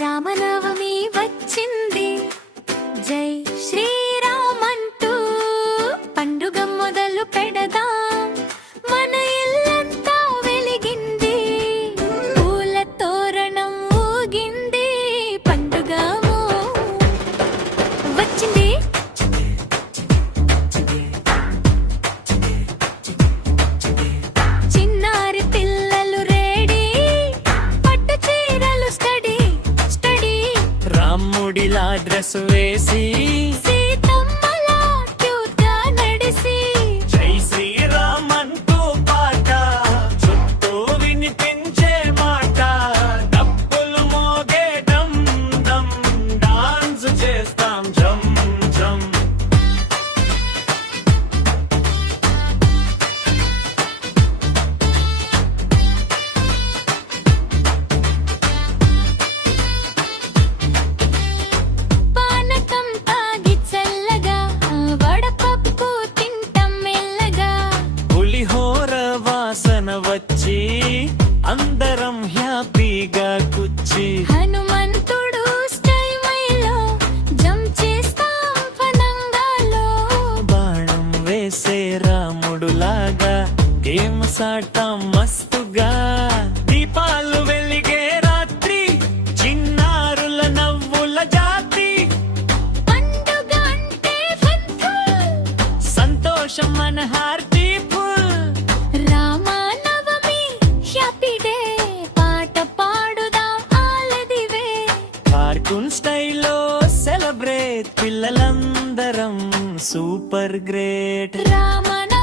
రామనవమి వచ్చింది, జై శ్రీరామ్ అంటూ పండుగ మొదలు పెడదాం. మన ఇల్లంతా వెలిగింది, పూల తోరణం ఊగింది, పండుగ వచ్చింది. చిన్నారి పిల్లలు రెడీ, పట్టు చీరలు స్టడీ స్టడీ, రాముడిలా డ్రెస్ వేసి సీతమ్మలా క్యూట్ గా నడిసి, జై శ్రీరామ్ అంటూ పాట చుట్టూ వినిపించే మాట, డప్పులు మోగే డమ్ డమ్, డాన్స్ చేస్తాం జమ్ జమ్. పానకం తాగి చల్లగా, వడపప్పు తింటాం మెల్లగా, పులిహోర వాసన వచ్చి అందరం హ్యాపీగా కూర్చి, హనుమంతుడు స్టైమైలో జంప్ చేస్తాం ఫనంగాలో, బాణం వేసే రాముడులాగా గేమ్స్ ఆడతాం మస్తుగా, దీపాలు వెలిగే రాత్రి చిన్నారుల నవ్వుల జాతి, పండుగ అంటే ఫుల్, సంతోషం మన hearty full. Ramanavami happy day, పాట పాడుదాం ఆలదివే, కార్టూన్ స్టైల్లో సెలబ్రేట్, పిల్లలందరం సూపర్ గ్రేట్. రామనవమి